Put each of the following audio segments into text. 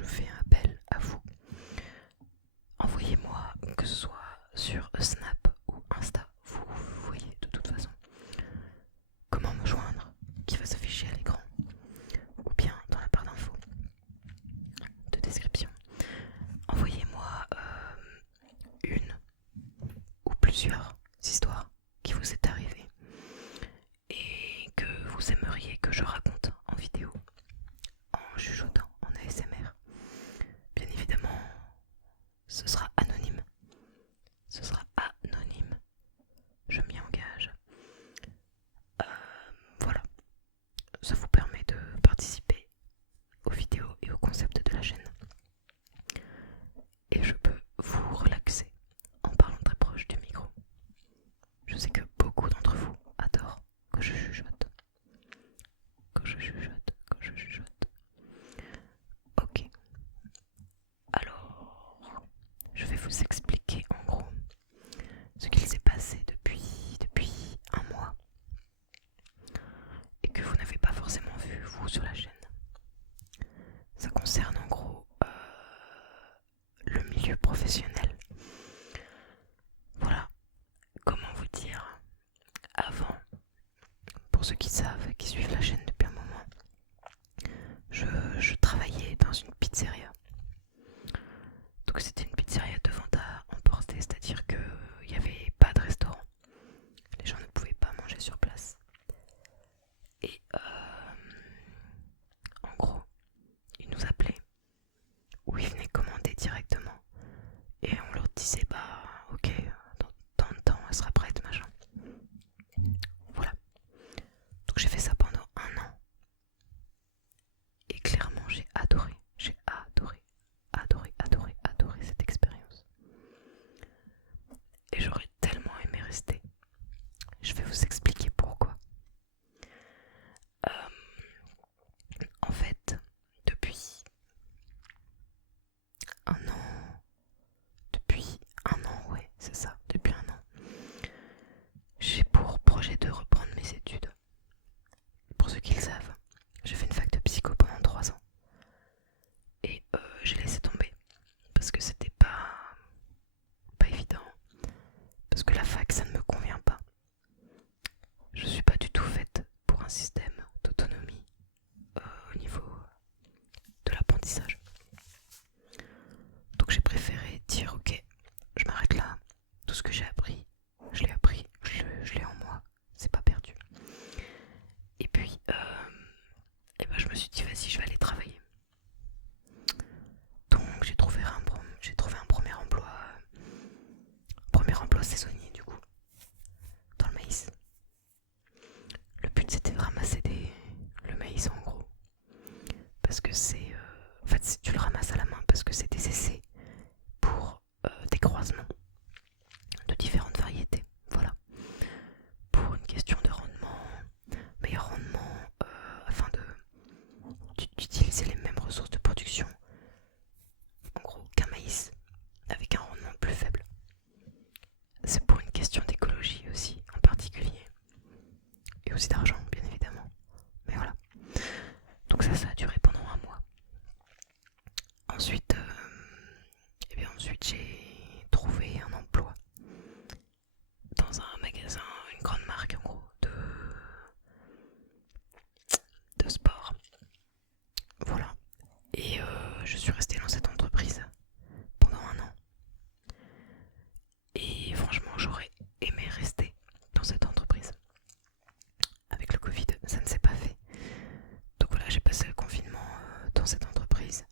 je fais un appel à vous. Envoyez-moi, que ce soit sur Snap ou Insta, vous voyez de toute façon comment me joindre, qui va s'afficher à l'écran, ou bien dans la barre d'infos de description. Envoyez-moi une ou plusieurs histoires qui vous est arrivées et que vous aimeriez que je raconte en vidéo, en chuchotant, en ASMR. Bien évidemment, ce sera anonyme. Ce sera anonyme. Je m'y engage. Voilà. Ça vous permet de participer aux vidéos et au concept de la chaîne. Et je peux vous relaxer en parlant très proche du micro. Je sais que beaucoup d'entre vous adorent que je chuchote. Que je chuchote, que je chuchote. Ok. Alors, je vais vous expliquer en gros ce qu'il s'est passé depuis un mois et que vous n'avez pas forcément vu vous sur la chaîne. Ça concerne en gros le milieu professionnel. Voilà, comment vous dire, avant, pour ceux qui savent, qui suivent la chaîne depuis un moment, je travaillais dans une pizzeria. Donc c'était une pizzeria de vente à emporter, c'est-à-dire qu'il n'y avait pas de restaurant. Les gens ne pouvaient pas manger sur place. Et en gros, ils nous appelaient ou ils venaient commander directement. Et on leur disait bah ok, dans tant de temps elle sera prête, machin. Voilà. Donc j'ai fait ça pendant un an. Et clairement j'ai adoré. J'ai adoré cette expérience. Et j'aurais tellement aimé rester. Je vais vous expliquer pourquoi. En fait, depuis un an, ouais, c'est ça, depuis un an, j'ai pour projet de reprendre mes études. Pour ceux qui le savent, j'ai fait une fac de psycho pendant 3 ans. Et j'ai laissé tomber parce que c'était pas évident. Parce que la fac, ça ne me convient pas. Je suis pas du tout faite pour un système d'autonomie au niveau de l'apprentissage. Donc j'ai préféré dire ok, je m'arrête là. Tout ce que j'ai appris, je l'ai appris, je l'ai en moi. C'est pas perdu. Et puis, je me suis dit vas-y, je vais aller travailler. Donc j'ai trouvé un premier emploi saisonnier du coup, dans le maïs. Le but c'était de ramasser le maïs en gros, parce que en fait tu le ramasses à la main parce que c'est des essais pour des croisements de différentes variétés. Voilà, pour une question de rendement, meilleur rendement, afin d'utiliser les mêmes ressources de production, en gros qu'un maïs, avec un rendement plus faible. C'est pour une question d'écologie aussi en particulier, et aussi d'argent bien évidemment, mais voilà. Donc ça a duré pendant un mois. Ensuite, ensuite j'ai trouvé un emploi dans un magasin, une grande marque en gros de sport. Voilà. Et je suis restée dans cette entreprise pendant un an. Et franchement, j'aurais aimé rester dans cette entreprise. Avec le Covid, ça ne s'est pas fait. Donc voilà, j'ai passé le confinement dans cette entreprise.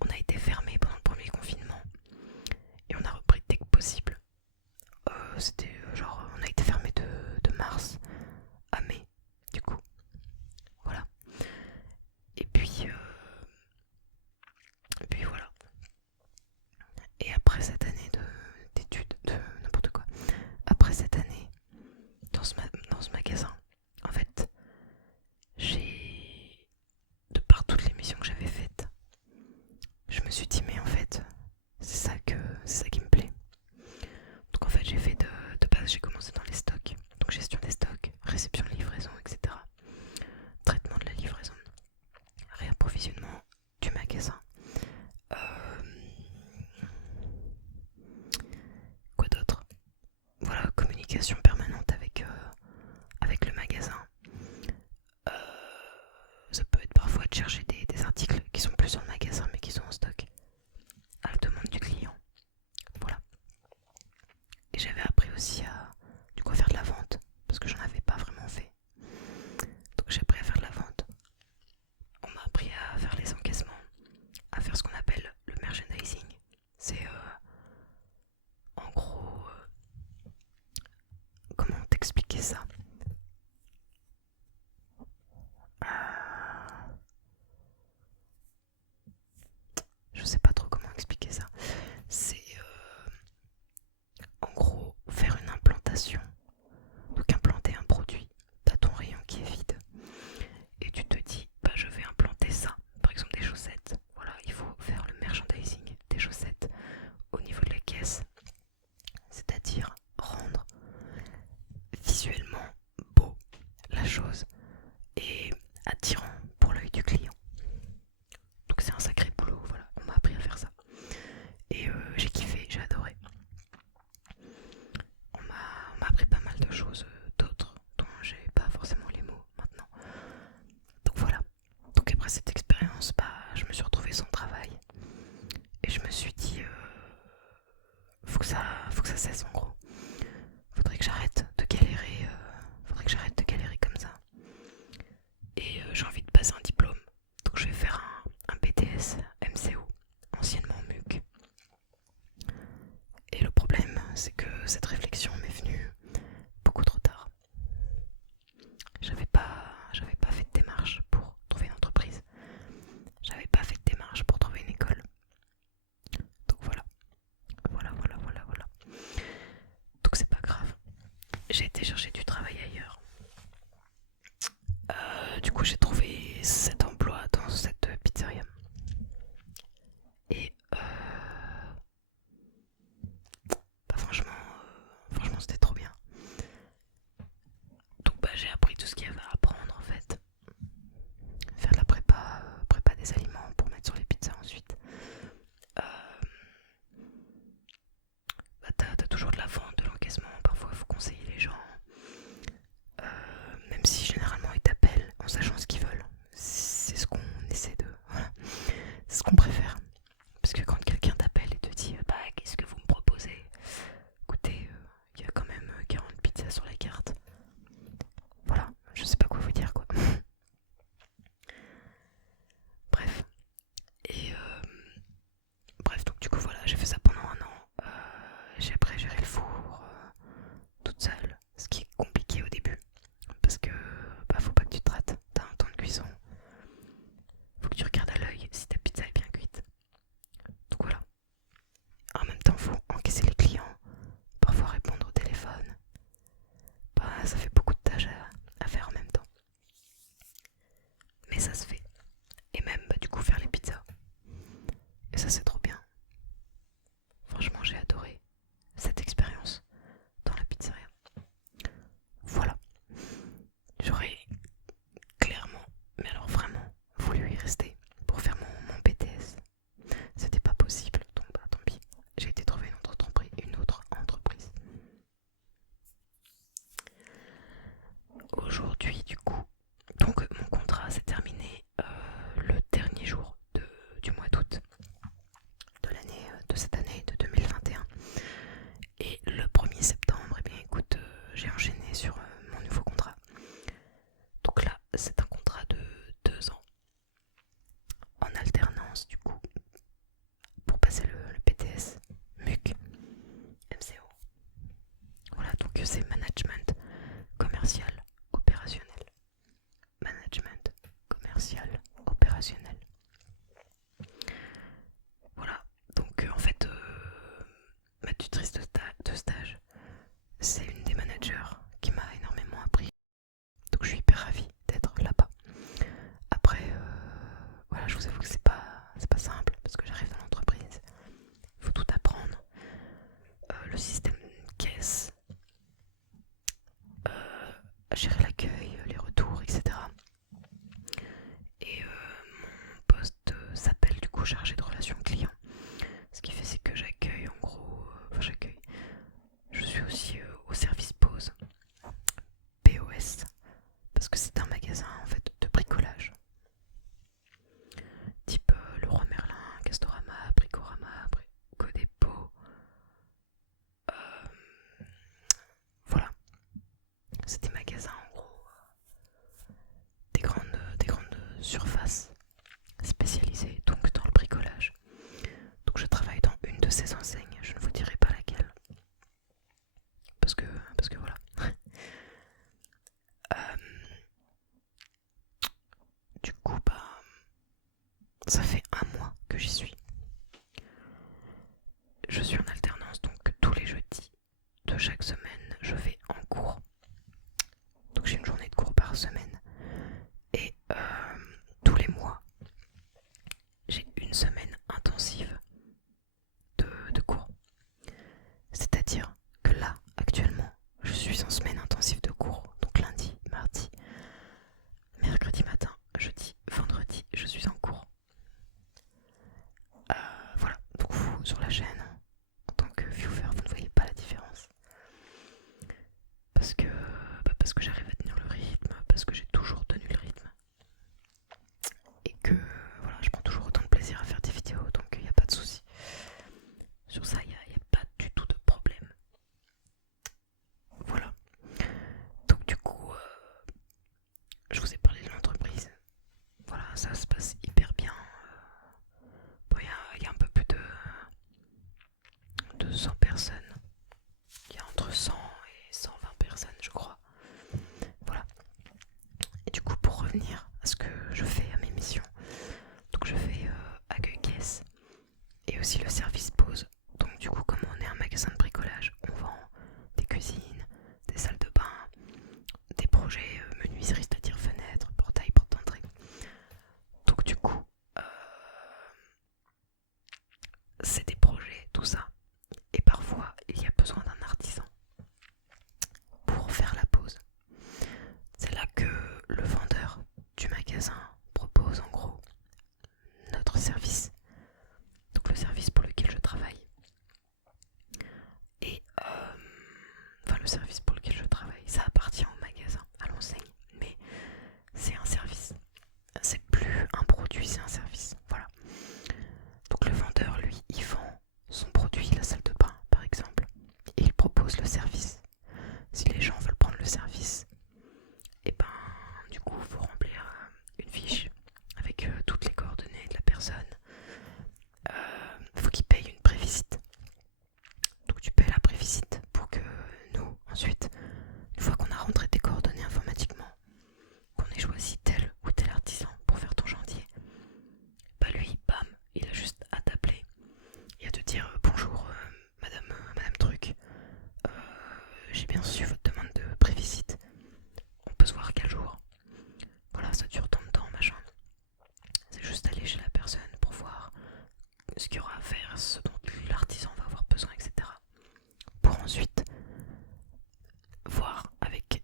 On a été fermé pendant le premier confinement et on a repris dès que possible. C'était genre, on a été fermé de mars à mai, du coup. Voilà. Et puis voilà. Et après cette année d'études, de n'importe quoi, après cette année dans ce magasin, en fait, j'ai communication permanente avec le magasin. Ça peut être parfois de chercher des articles qui sont plus sur le magasin mais qui sont en stock à la demande du client. Voilà. Et j'avais appris aussi à du coup à faire de la vente parce que j'en avais pas vraiment fait. Donc j'ai appris à faire de la vente. On m'a appris à faire les encaissements, à faire ce qu'on appelle le merchandising. C'est en gros comment t'expliquer ça? Je sais pas trop comment expliquer ça. C'est en gros faire une implantation. Donc implanter un produit. T'as ton rayon qui est vide. Et tu te dis, bah je vais implanter ça. Par exemple des chaussettes. Voilà, il faut faire le merchandising des chaussettes au niveau de la caisse. C'est-à-dire rendre visuellement beau la chose et attirant pour l'œil du client. Donc c'est un sacré boulot, voilà, on m'a appris à faire ça. Et j'ai kiffé, j'ai adoré. On m'a appris pas mal de choses d'autres dont j'ai pas forcément les mots maintenant. Donc voilà. Donc après cette expérience, bah, je me suis retrouvée sans travail. Et je me suis dit, faut que ça cesse en gros. Faudrait que j'arrête de galérer. Faudrait que j'arrête de galérer comme ça. Et j'ai envie de passer un diplôme. Donc je vais faire un BTS MCO, anciennement MUC. Et le problème, c'est que cette réflexion m'est venue beaucoup trop tard. J'avais pas fait de démarche pour trouver une entreprise. J'avais pas fait de démarche pour trouver une école. Donc voilà. Voilà. Donc c'est pas grave. J'ai été chercher du travail ailleurs. Du coup j'ai trouvé cet emploi dans cette pizzeria. Et bah franchement c'était trop bien. Donc bah j'ai appris tout ce qu'il y avait à apprendre en fait. Faire de la prépa des aliments pour mettre sur les pizzas ensuite. Bah t'as toujours de la vente, de l'encaissement, parfois il faut conseiller les gens. Même si généralement ils t'appellent en sachant ce qu'ils veulent. C'est ce qu'on essaie de... Voilà. C'est ce qu'on préfère. Parce que quand quelqu'un t'appelle et te dit bah qu'est-ce que vous me proposez? Écoutez, il y a quand même 40 pizzas sur la carte. Voilà, je sais pas quoi vous dire quoi. Bref. Et bref, donc du coup voilà, j'ai fait ça pendant un an. J'ai après géré le four toute seule. Ce qui est compliqué au début. Parce que bah faut pas que tu te rates. T'as un temps de cuisson. Faut que tu regardes à l'œil si ta pizza est bien cuite. Donc voilà. En même temps, faut encaisser les clients, parfois répondre au téléphone. Bah, ça fait beaucoup de tâches à faire en même temps. Mais ça se fait. Et même, bah, du coup, faire les pizzas. Et ça, c'est trop bien. Franchement, j'ai adoré cette expérience dans la pizzeria. Voilà. J'aurais clairement, mais alors vraiment, voulu y rester pour faire mon BTS. C'était pas possible, donc bah tant pis. J'ai été trouver une autre entreprise. Aujourd'hui, du coup, donc mon contrat s'est terminé le dernier jour du mois d'août de cette année de 2021. Et le 1er septembre, eh bien écoute, j'ai enchaîné sur mon nouveau contrat. Donc là, c'est un contrat de 2 ans en alternance du coup pour passer le BTS MUC MCO. Voilà, donc c'est management commercial opérationnel. Management commercial opérationnel. Voilà, donc en fait, ma tutrice de stage, c'est une des managers qui m'a énormément appris. Donc je suis hyper ravie d'être là-bas. Après, voilà, je vous avoue que c'est pas simple parce que j'arrive dans l'entreprise. Il faut tout apprendre. Le système caisse, gérer l'accueil, les retours, etc. Et mon poste s'appelle du coup chargé de relations clients. Ce qui fait c'est que j'accueille en gros, enfin j'accueille. Je suis aussi au service pause surface spécialisée donc dans le bricolage. Donc je travaille dans une de ces enseignes, je ne vous dirai pas laquelle. Parce que voilà. Euh, du coup, ça fait un mois que j'y suis. Je suis en alternance, donc tous les jeudis de chaque semaine, je vais en cours. Donc j'ai une journée de cours par semaine. Et tous les mois, j'ai une semaine intensive de cours. C'est-à-dire que là, actuellement, je suis en semaine intensive de cours. Donc lundi, mardi, mercredi matin, jeudi, vendredi, je suis en cours. Voilà, donc vous, sur la chaîne, en tant que viewer, vous ne voyez pas la différence. Parce que j'arrive à tenir le rythme, parce que j'ai toujours tenu le rythme. Et que voilà, je prends toujours autant de plaisir à faire des vidéos, donc il n'y a pas de souci. Sur ça, il n'y a pas du tout de problème. Voilà. Donc du coup, je vous ai parlé de l'entreprise. Voilà, ça se passe hyper bien. Bon, il y a un peu plus de 100 personnes. Il y a entre 100 et 120 personnes, je crois. Voilà. Et du coup, pour revenir à ce que je fais, à mes missions, donc je fais accueil-caisse et aussi le service pause. Donc du coup, comme on est un magasin de bricolage, on vend des cuisines, des salles de bain, des projets menuiserie, c'est-à-dire fenêtres, portails, portes d'entrée. Donc du coup, c'est des projets, tout ça. Et parfois, il y a besoin d'un artisan pour faire la pause. C'est là que le vendeur du magasin propose en gros notre service. Donc le service pour lequel je travaille. Et enfin le service pour lequel je travaille, ça appartient au magasin, à l'enseigne. Mais c'est un service. C'est plus un produit, c'est un service. Voilà. Donc le vendeur, lui, il vend son produit, la salle de bain par exemple, et il propose le service. Si les gens veulent prendre le service, et du coup il faut remplir une fiche avec toutes les coordonnées de la personne. Faut qu'il paye une prévisite. Donc tu payes la prévisite pour que nous, ensuite, une fois qu'on a rentré tes coordonnées informatiquement, qu'on ait choisi tel ou tel artisan pour faire ton chantier, lui, bam, il a juste à t'appeler et à te dire bonjour madame truc, j'ai bien su votre demande de prévisite, on peut se voir quel jour. Voilà, ça dure tant de temps, machin. C'est juste aller chez la personne pour voir ce qu'il y aura à faire, ce dont l'artisan va avoir besoin, etc. Pour ensuite voir avec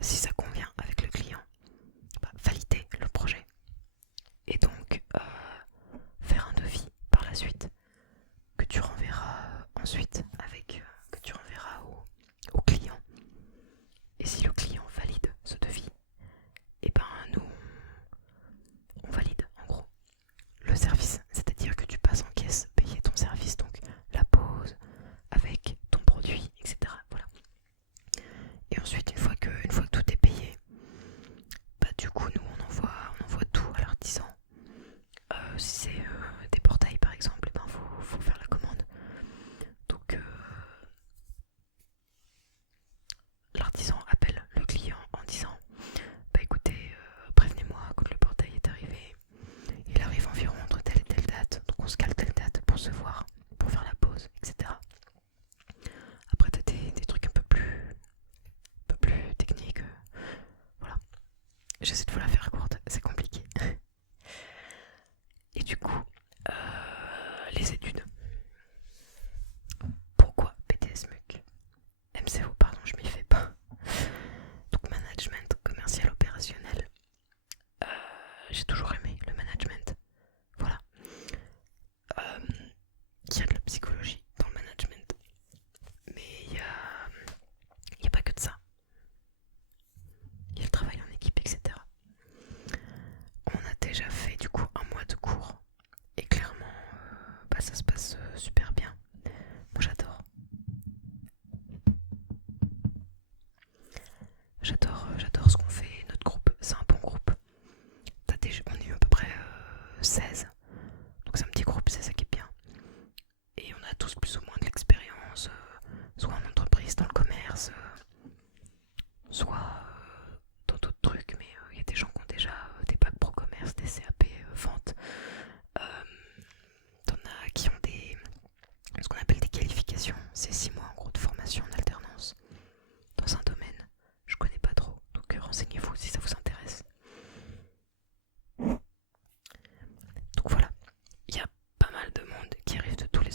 si ça convient avec le client, valider le projet et donc faire un devis par la suite que tu renverras ensuite que tu renverras au client. Et si le client valide ce devis, et nous on valide en gros le service, c'est-à-dire que tu passes en caisse, payer ton service, donc la pause avec ton produit, etc. Voilà. Et ensuite, une fois que tout est payé, du coup nous on envoie tout à l'artisan. Si c'est des portails par exemple, faut faire la commande. Donc l'artisan appelle le client en disant écoutez, prévenez-moi quand le portail est arrivé. Il arrive environ entre telle et telle date, donc on se cale telle date pour se voir, pour faire la pause, etc. Après t'as des trucs un peu plus techniques. Voilà. J'essaie de vous la faire courte, c'est compliqué. Et du coup, les études. Pourquoi BTS MUC MCO, pardon, je m'y fais pas. Donc management commercial opérationnel. J'ai toujours aimé le management. Voilà. Il y a de la psychologie dans le management. Mais il y a pas que de ça. Il y a le travail en équipe, etc. On a déjà fait du coup un mois de cours. Et clairement, ça se passe super bien. Moi j'adore. J'adore ce qu'on fait, notre groupe, c'est un bon groupe.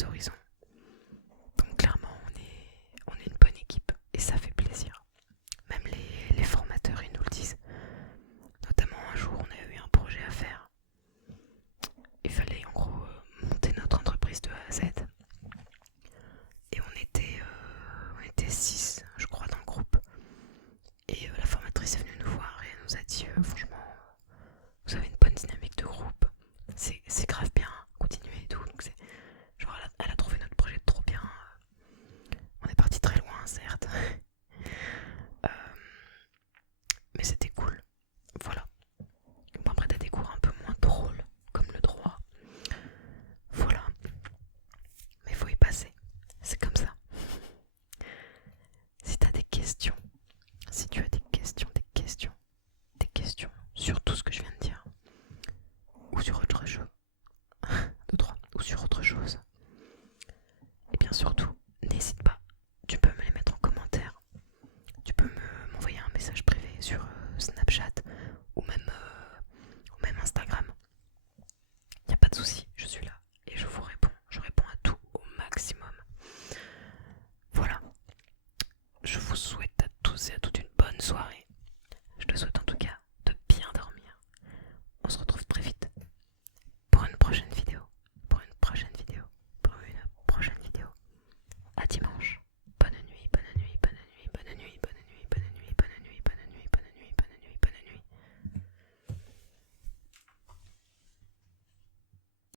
les horizons. Donc clairement, on est une bonne équipe et ça fait plaisir. Même les formateurs, ils nous le disent. Notamment un jour, on a eu un projet à faire. Il fallait en gros monter notre entreprise de A à Z. Et on était 6, je crois, dans le groupe. Et la formatrice est venue nous voir et elle nous a dit franchement, vous avez une bonne dynamique de groupe. C'est grave bien, continuez et tout. Donc genre, elle a trouvé notre projet trop bien. On est parti très loin, certes.